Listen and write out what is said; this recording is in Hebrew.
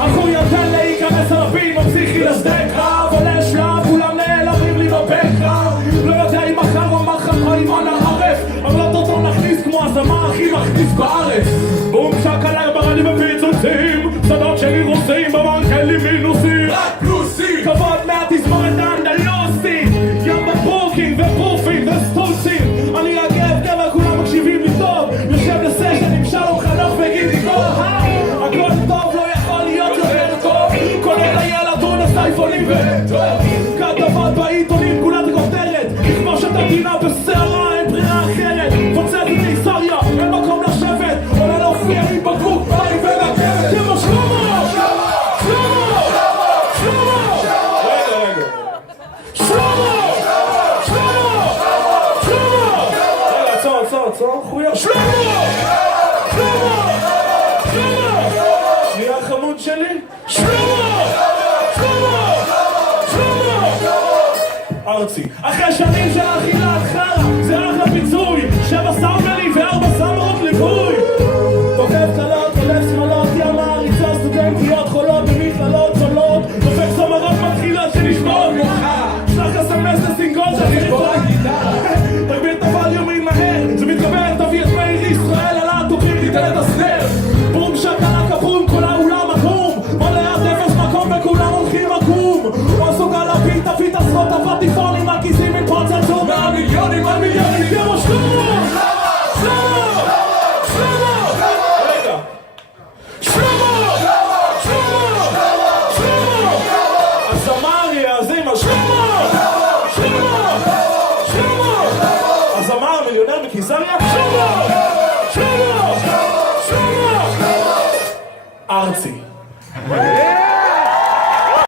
אחו יתן להיכנס הרבים, הפסיכי לשדה קרב, עולה שלב, כולם נעלמים לי בבקרב. לא יודע אם מחר או מחר או אם עונה ערף, אבל אותו נכניס כמו הזמר הכי מכניס בארץ. בום שקלר ברנים ופיצוצים, שדות שלי רוסים, במנכלים מינוסים, רק פלוסים, כבוד מהתזמורת האנדלוסית, ים בברוקינג ופרופים וסטולסים. אני אגב גבר, כולם מקשיבים לי טוב, יושב לסשן עם שלום חנוך וגידי טוב. הכל טוב, לא יכול להיות יותר טוב, כולל הילדון הסייפונים וטוב. כתבות בעיתונים, כולת הכותרת, לכבוש את המדינה בסערה, אין ברירה אחרת. פוצץ בקיסריה, אין מקום לשבת, עולה להופיע עם בקבוק מים ולגבת. כמו שלמה! שלמה! שלמה! רגע שלמה! שלמה! שלמה! רגע, עצור, חויה. שלמה! שלמה! שלמה! שנייה חמוד שלי? שלמה! שלמה! שלמה! ארצי, אחרי שנים של אכילה על חרא, זה אחלה פיצוי, 7 סאונדלי ו4 סאונדרוק ליווי. תוקף קלות, עולף שמאלות, ים מעריצה סטודנטיות חולות במכללות שונות, דופק סומרות מתחילות שנשמעות מוחה, שלח אס.אם.אס לסינגול שתשבור הגיטרה. תגביר את הווליומים מהר, זה מתגבר, תביא את מאיר ישראל על התוקרים, תיתן את הסנר. בום שקלק הבום, כל האולם עקום, מלא אפס מקום וכולם הולכים עקום. לא סוגל להפיל, תפיל את עשרות הפטיפונים, הכיסים עם פרצצות, מהמיליונים על מיליונים, כמו שלמה! שלמה! שלמה! רגע! שלמה! שלמה! שלמה! הזמר יאזים, שלמה! שלמה! שלמה! הזמר מיליונר בקיסריה? שלמה! שלמה! שלמה! ארצי